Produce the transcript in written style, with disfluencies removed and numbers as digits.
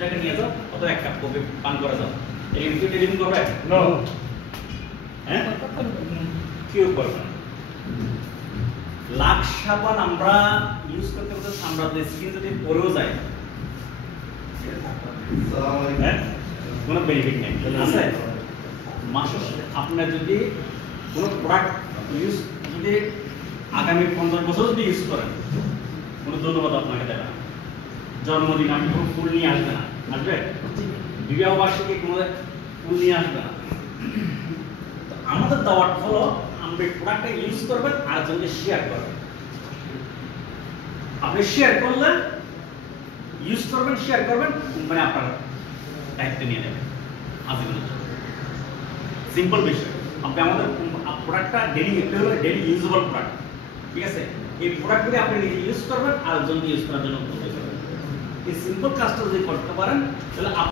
টাকা নিয়ে যাও অত এক কাপ কফি পান করে যাও এই কিন্তু টেলিফোন করবে নো হ্যাঁ কেউ করবে না লাক্স সাবান আমরা ইউজ করতে করতে আমরা স্কিন যদি পরেও যায় হ্যাঁ কোনো বেনিফিট নেই আছে মাসে আপনার যদি কোনো প্রোডাক্ট ইউজ যদি আগামী 15 বছর যদি ইউজ করেন কোনো ধন্যবাদ আপনাকে দেবে না জন্মদিন আপনি কোনো ফুল নিয়ে আসবে না আসবে বিবাহ বার্ষিকী কোনো ফুল নিয়ে আসবে না তো আমাদের দাওয়াত হলো আমরা প্রোডাক্টটা ইউজ করবেন আর জনকে শেয়ার করবেন আপনি শেয়ার করলেন ইউজ করবেন শেয়ার করবেন কোম্পানি আপনার দায়িত্ব নিয়ে নেবে আজীবনের জন্য সিম্পল বিষয় আপনি আমাদের প্রোডাক্টটা ডেইলি ডেইলি ইউজেবল প্রোডাক্ট ঠিক আছে এই প্রোডাক্টগুলি আপনি নিজে ইউজ করবেন আর জনকে ইউজ করার জন্য বলতে পারবেন এই সিম্পল কাজটা যদি করতে পারেন তাহলে